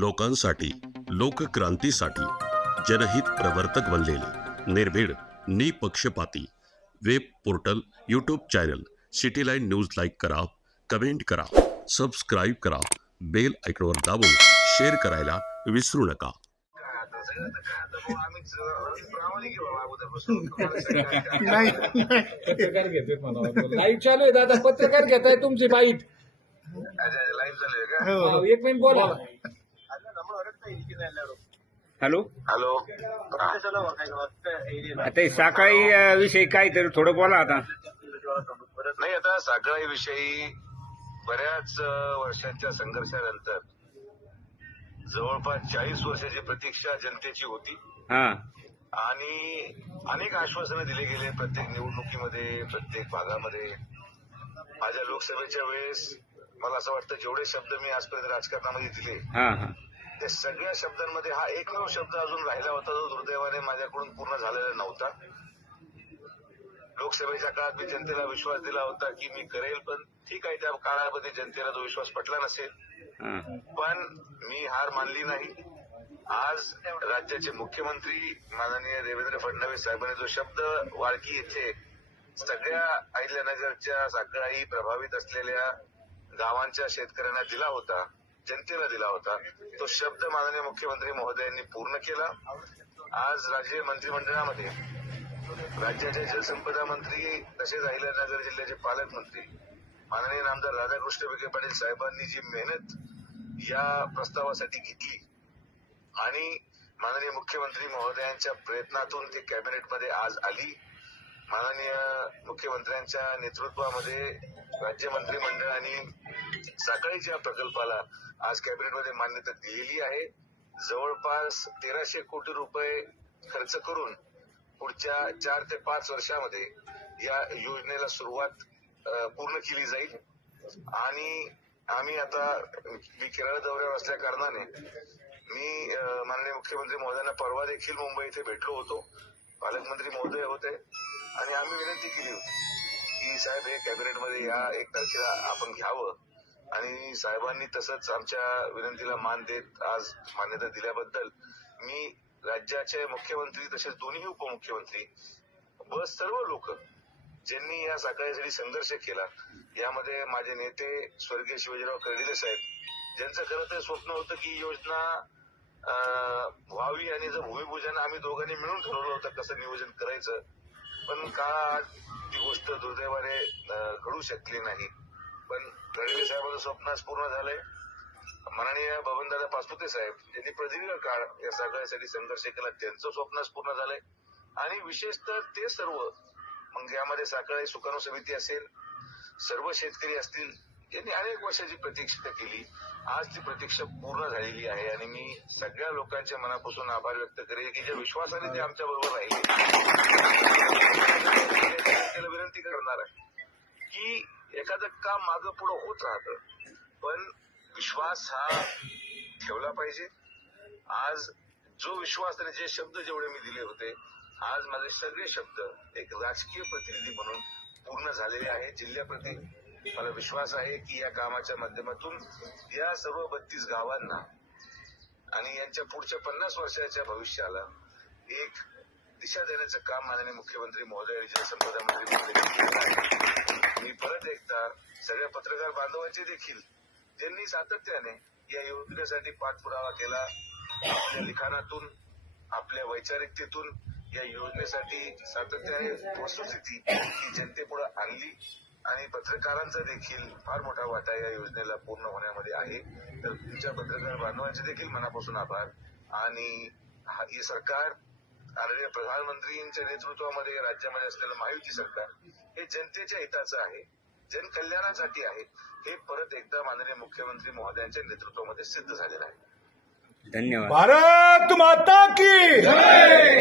लोकांसाठी, लोकक्रांतीसाठी जनहित प्रवर्तक बनलेले निर्भीड, निपक्षपाती web portal, YouTube channel city line news like करा, कमेंट करा, सबस्क्राईब करा, बेल आयकॉनवर दाबून शेअर करायला विसरू नका. नाही पत्रकार घेतोय मला लाईव्ह चालू आहे दादा. पत्रकार घेताय तुमची बाईट. हो. एक मिनिट बोला. Hello hello. आता हे साखळी विषयी काहीतरी थोडं बोला आता. नाही, आता साखळी विषयी बऱ्याच वर्षांच्या संघर्षानंतर जवळपास 40 वर्षाची प्रतीक्षा जनतेची होती हा आणि अनेक आश्वासनं दिले गेले प्रत्येक निवडणुकीमध्ये, प्रत्येक भागामध्ये. माझ्या लोकसभेच्या वेळेस मला असं वाटतं जेवढे शब्द मी आजपर्यंत राजकारणामध्ये दिले हा हा त्या सगळ्या शब्दांमध्ये हा एकमेव शब्द अजून राहिला होता जो दुर्दैवाने माझ्याकडून पूर्ण झालेला नव्हता. लोकसभेच्या काळात मी जनतेला विश्वास दिला होता की मी करेल, पण ठीक आहे, त्या काळामध्ये जनतेला तो विश्वास पटला नसेल, हा. पण मी हार मानली नाही. आज राज्याचे मुख्यमंत्री माननीय देवेंद्र फडणवीस साहेबांनी जो शब्द वाळकी येथे सगळ्या अहिल्यानगरच्या साखळी प्रभावित असलेल्या गावांच्या शेतकऱ्यांना दिला होता, जनतेला दिला होता, तो शब्द माननीय मुख्यमंत्री महोदयांनी पूर्ण केला. आज राज्य मंत्रिमंडळामध्ये राज्याचे जलसंपदा मंत्री तसेच अहिल्यानगर जिल्ह्याचे पालकमंत्री माननीय नामदार राधाकृष्ण विखे पाटील साहेबांनी जी मेहनत या प्रस्तावासाठी घेतली आणि माननीय मुख्यमंत्री महोदयांच्या प्रयत्नातून ते कॅबिनेटमध्ये आज आली. माननीय मुख्यमंत्र्यांच्या नेतृत्वामध्ये राज्य मंत्रिमंडळाने साखळीच्या प्रकल्पाला आज कॅबिनेटमध्ये मान्यता दिलेली आहे. जवळपास 1300 कोटी रुपये खर्च करून पुढच्या 4 ते 5 वर्षामध्ये या योजनेला सुरुवात पूर्ण केली जाईल. आणि आम्ही आता मी केरळ दौऱ्यावर असल्या कारणाने मी माननीय मुख्यमंत्री महोदयांना परवा देखील मुंबई इथे भेटलो होतो. पालकमंत्री महोदय होते आणि आम्ही विनंती केली होती की साहेब हे कॅबिनेटमध्ये या 1 तारखेला आपण घ्यावं, आणि साहेबांनी तसंच आमच्या विनंतीला मान देत आज मान्यता दिल्याबद्दल मी राज्याचे मुख्यमंत्री तसेच दोन्ही उपमुख्यमंत्री व सर्व लोक ज्यांनी या साखळीसाठी संघर्ष केला, यामध्ये माझे नेते स्वर्गीय शिवाजीराव कर्डिले साहेब, ज्यांचं खरं तर स्वप्न होतं की योजना व्हावी आणि जर भूमिपूजन आम्ही दोघांनी मिळून ठरवलं होतं कसं नियोजन करायचं, पण का ती गोष्ट दुर्दैवाने घडू शकली नाही. पण कर्डिले साहेबांचं स्वप्न आज पूर्ण झालंय. माननीय बबनदादा पाचपुते साहेब यांनी प्रदीर्घ काळ या साखळीसाठी संघर्ष केला, त्यांचं स्वप्न पूर्ण झालंय. आणि विशेषतः ते सर्व, मग यामध्ये साखळी सुकाणू समिती असेल, सर्व शेतकरी असतील, यांनी अनेक वर्षाची प्रतीक्षा केली. आज ती प्रतीक्षा पूर्ण झालेली आहे आणि मी सगळ्या लोकांच्या मनापासून आभार व्यक्त करेन की ज्या विश्वासाने ते आमच्या बरोबर राहिले. त्याला विनंती करणार आहे की एखादं काम मागं पुढं होत राहतं, पण विश्वास हा ठेवला पाहिजे. आज जो विश्वास आणि जे शब्द जेवढे मी दिले होते, आज माझे सगळे शब्द एक राजकीय प्रतिनिधी म्हणून पूर्ण झालेले आहे. जिल्ह्याप्रती मला विश्वास आहे की या कामाच्या माध्यमातून या सर्व 32 गावांना आणि यांच्या पुढच्या 50 वर्षाच्या भविष्याला एक दिशा देण्याचं काम माननीय मुख्यमंत्री महोदय आणि जलसंपदा मंत्री महोदय. मी परत एकदा सगळ्या पत्रकार बांधवांचे देखील, ज्यांनी सातत्याने या योजनेसाठी पाठपुरावा केला, आपल्या लिखाणातून, आपल्या वैचारिकतेतून या योजनेसाठी सातत्याने वस्तुस्थिती ही जनतेपुढे आणली, आणि पत्रकारांचा देखील फार मोठा वाटा या योजनेला पूर्ण होण्यामध्ये आहे. तर तुमच्या पत्रकार बांधवांचे देखील मनापासून आभार. आणि हे सरकार आदरणीय प्रधानमंत्रींच्या नेतृत्वामध्ये राज्यामध्ये असलेलं महायुती सरकार हे जनतेच्या हिताचं आहे, जनकल्याणासाठी आहे, हे परत एकदा माननीय मुख्यमंत्री महोदयांच्या नेतृत्वामध्ये सिद्ध झालेलं आहे. धन्यवाद. भारत माता की जय.